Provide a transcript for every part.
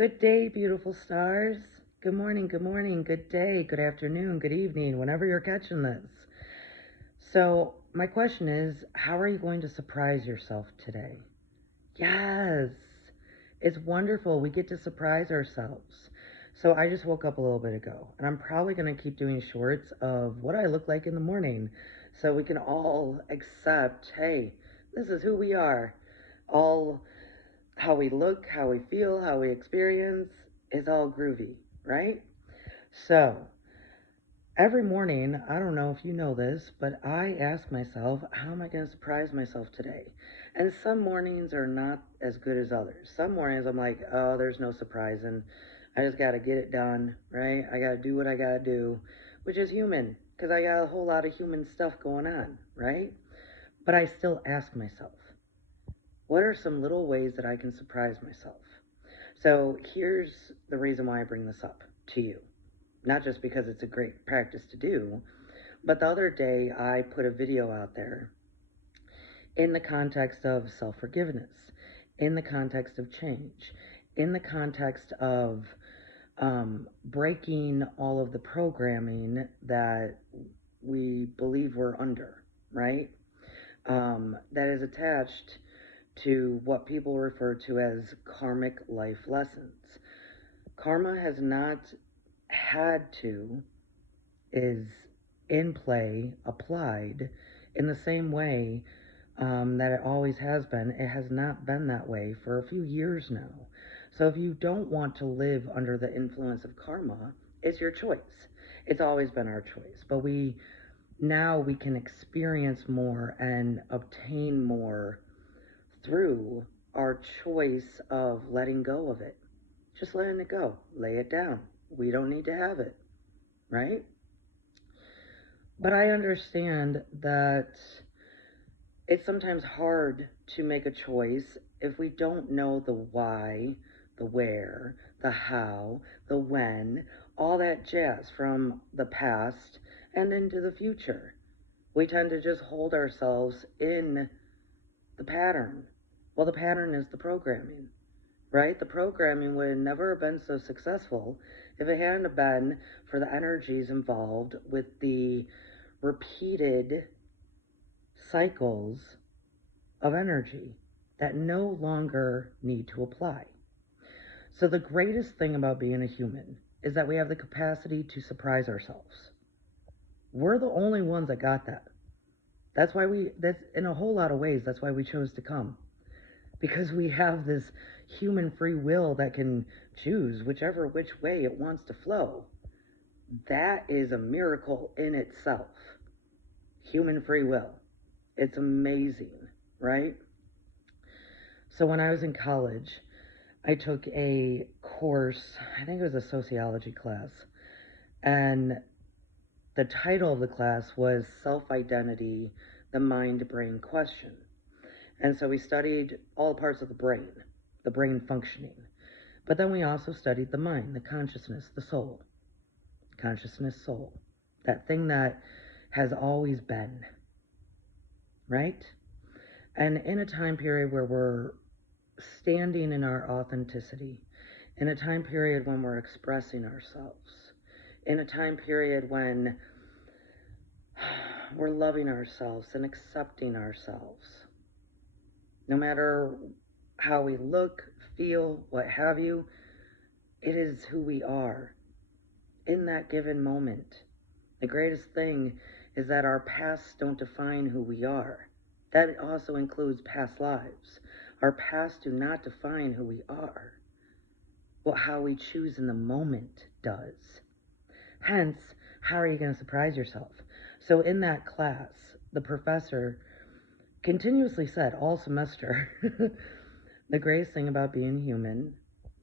Good day, beautiful stars. Good morning, good day, good afternoon, good evening, whenever you're catching this. So, my question is, how are you going to surprise yourself today? Yes, it's wonderful. We get to surprise ourselves. So, I just woke up a little bit ago, and I'm probably going to keep doing shorts of what I look like in the morning so we can all accept hey, this is who we are. All how we look, how we feel, how we experience is all groovy, right? So, every morning, I don't know if you know this, but I ask myself, how am I going to surprise myself today? And some mornings are not as good as others. Some mornings I'm like, oh, there's no surprising. I just got to get it done, right? I got to do what I got to do, which is human because I got a whole lot of human stuff going on, right? But I still ask myself, what are some little ways that I can surprise myself? So here's the reason why I bring this up to you. Not just because it's a great practice to do, but the other day I put a video out there in the context of self forgiveness, in the context of change, in the context of breaking all of the programming that we believe we're under, right? That is attached to what people refer to as karmic life lessons. Karma has not had to, is in play, applied in the same way that it always has been. It has not been that way for a few years now. So if you don't want to live under the influence of karma, it's your choice. It's always been our choice. But we can experience more and obtain more through our choice of letting go of it. Just letting it go. Lay it down. We don't need to have it, right? But I understand that it's sometimes hard to make a choice if we don't know the why, the where, the how, the when, all that jazz from the past and into the future. We tend to just hold ourselves in the pattern. Well, the pattern is the programming, right? The programming would never have been so successful if it hadn't been for the energies involved with the repeated cycles of energy that no longer need to apply. So, the greatest thing about being a human is that we have the capacity to surprise ourselves. We're the only ones that got that. That's in a whole lot of ways, that's why we chose to come. Because we have this human free will that can choose which way it wants to flow. That is a miracle in itself. Human free will. It's amazing, right? So when I was in college, I took a course, I think it was a sociology class, and the title of the class was Self Identity, the Mind Brain Question. And so we studied all parts of the brain functioning. But then we also studied the mind, the consciousness, the soul. Consciousness, soul. That thing that has always been, right? And in a time period where we're standing in our authenticity, in a time period when we're expressing ourselves, in a time period when we're loving ourselves and accepting ourselves, no matter how we look, feel, what have you, it is who we are in that given moment. The greatest thing is that our pasts don't define who we are. That also includes past lives. Our pasts do not define who we are. What how we choose in the moment does. Hence, how are you going to surprise yourself? So in that class, the professor continuously said all semester, the greatest thing about being human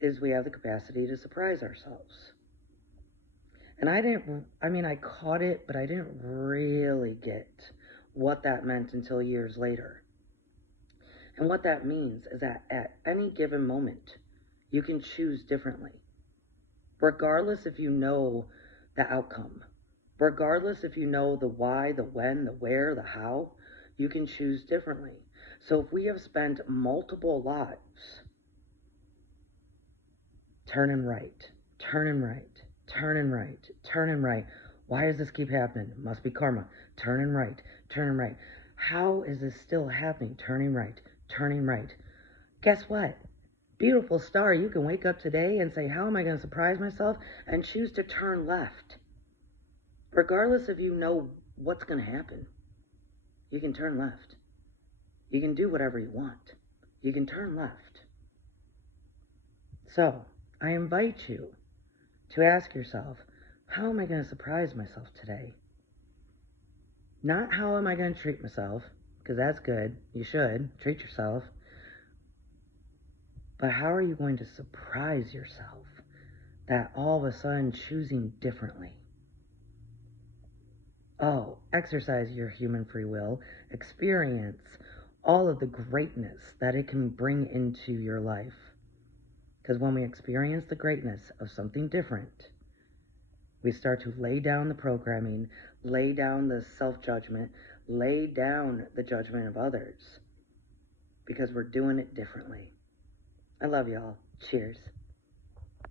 is we have the capacity to surprise ourselves. And I caught it, but I didn't really get what that meant until years later. And what that means is that at any given moment, you can choose differently. Regardless if you know the outcome, regardless if you know the why, the when, the where, the how, you can choose differently. So if we have spent multiple lives turning right, turning right, turning right, turning right. Why does this keep happening? Must be karma. Turning right, turning right. How is this still happening? Turning right, turning right. Guess what? Beautiful star, you can wake up today and say, how am I going to surprise myself? And choose to turn left. Regardless if you know what's going to happen, you can turn left. You can do whatever you want. You can turn left. So, I invite you to ask yourself, how am I going to surprise myself today? Not how am I going to treat myself, because that's good. You should treat yourself. But how are you going to surprise yourself that all of a sudden choosing differently? Oh, exercise your human free will, experience all of the greatness that it can bring into your life. Because when we experience the greatness of something different, we start to lay down the programming, lay down the self-judgment, lay down the judgment of others, because we're doing it differently. I love y'all. Cheers.